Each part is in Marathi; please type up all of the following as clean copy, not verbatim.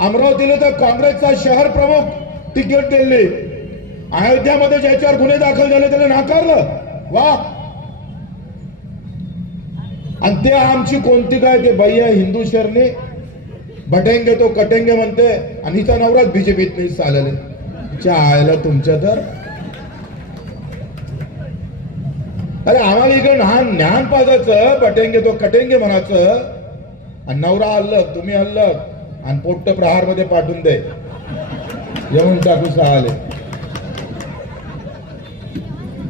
अमरावतीला तर काँग्रेसचा शहर प्रमुख तिकीट दिले, अयोध्यामध्ये ज्याच्यावर गुन्हे दाखल झाले त्याला नाकारलं. वा. आणि ते आमची कोणती काय ते भैया हिंदू शहरने बटेंगे तो कटेंगे म्हणते आणि हिचा नवराच बीजेपीत नाही चालले. आयला तुमच्या तर अरे आम्हाला इकडे ज्ञान पाजायचं, बटेंगे तो कटेंगे म्हणायचं आणि नवरा अलग तुम्ही अलग आणि पोट्ट प्रहार मध्ये पाठवून दे येऊन टाकू सहाले.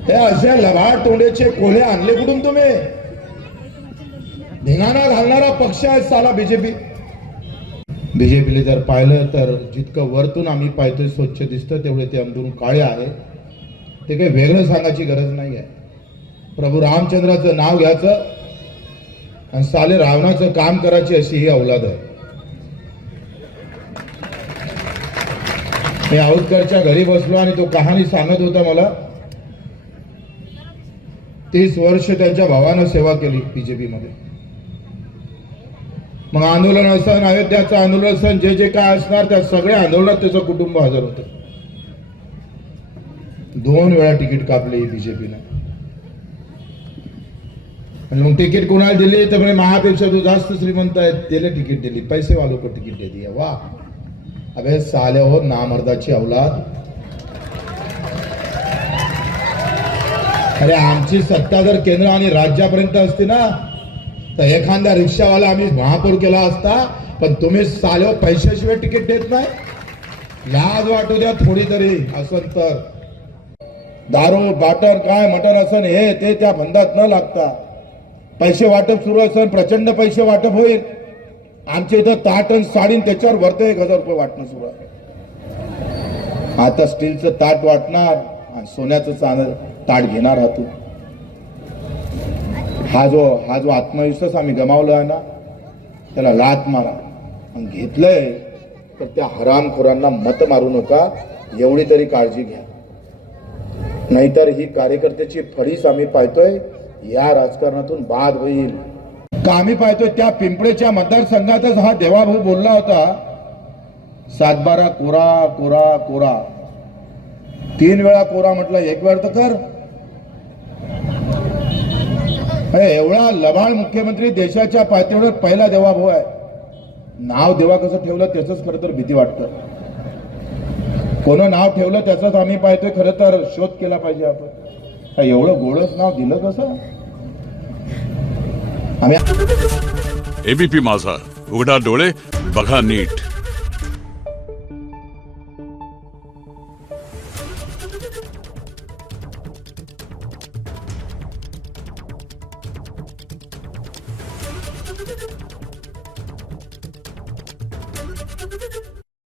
हे अशा लबाड तोंडेचे कोल्हे आणले कुठून तुम्ही? धिंगाणा घालणारा पक्ष आहे साला बीजेपी. बीजेपीला जर पाहिलं तर जितकं वरतून आम्ही पाहतोय स्वच्छ दिसतं तेवढे ते अंदरून काळे आहे. ते काही वेगळं सांगायची गरज नाही आहे. प्रभू रामचंद्राचं नाव घ्यायचं आणि साले रावणाचं काम करायची अशी ही औलाद आहे. मी औदकरच्या घरी बसलो आणि तो कहाणी सांगत होता मला. 30 वर्ष त्यांच्या भावानं सेवा केली बीजेपी मध्ये. मग आंदोलन असण, अयोध्याचं आंदोलन असण, जे जे काय असणार त्या सगळ्या आंदोलनात त्याचं कुटुंब हजर होतं. 2 वेळा तिकीट कापले बीजेपीनं. आणि मग तिकीट कोणाला दिली तर म्हणजे महापेक्षा तू जास्त श्रीमंत आहे त्याला तिकीट दिली, पैसे वालों को तिकीट दे दिया. वाह. अबे साले हो नामर्दाची औलाद. अरे आमची सत्ता जर केंद्र आणि राज्यापर्यंत असते ना तर एखाद्या रिक्षावाला आम्ही महापौर केला असता. पण तुम्ही साले पैशाशिवाय तिकीट देत नाही. लाज वाटू द्या थोडी तरी. असं तर दारू बाटर काय मटन असन हे ते त्या बंदात न लागता पैसे वाटप सुरू असन, प्रचंड पैसे वाटप होईल. आमच्या इथं ताट आणि साडीन त्याच्यावर वरते 1000 रुपये वाटणं सुरू आहे. आता स्टीलचं ताट वाटणार आणि सोन्याचं ताट घेणार आहात. हा जो आत्मविश्वास आम्ही गमावला आहे ना त्याला लात मारा. आणि घेतलंय तर त्या हरामखोरांना मत मारू नका एवढी तरी काळजी घ्या. नाहीतर ही कार्यकर्त्याची फळीस आम्ही पाहतोय या राजकारणातून बाद होईल. का आम्ही पाहतोय त्या पिंपळेच्या मतदारसंघातच हा देवाभाऊ बोलला होता 7-12 कोरा कोरा कोरा. 3 वेळा कोरा म्हटलं, 1 वेळ तर कर. एवढा लबाड मुख्यमंत्री देशाच्या पातळीवर पहिला देवाभाऊ आहे. नाव देवा कसं ठेवलं त्याच खरं तर भीती वाटतं. कोण नाव ठेवलं त्याचाच आम्ही पाहतोय खरं तर शोध केला पाहिजे आपण. एवढं गोडच नाव दिलं कसं? एबीपी माझा, उघडा डोळे बघा नीट.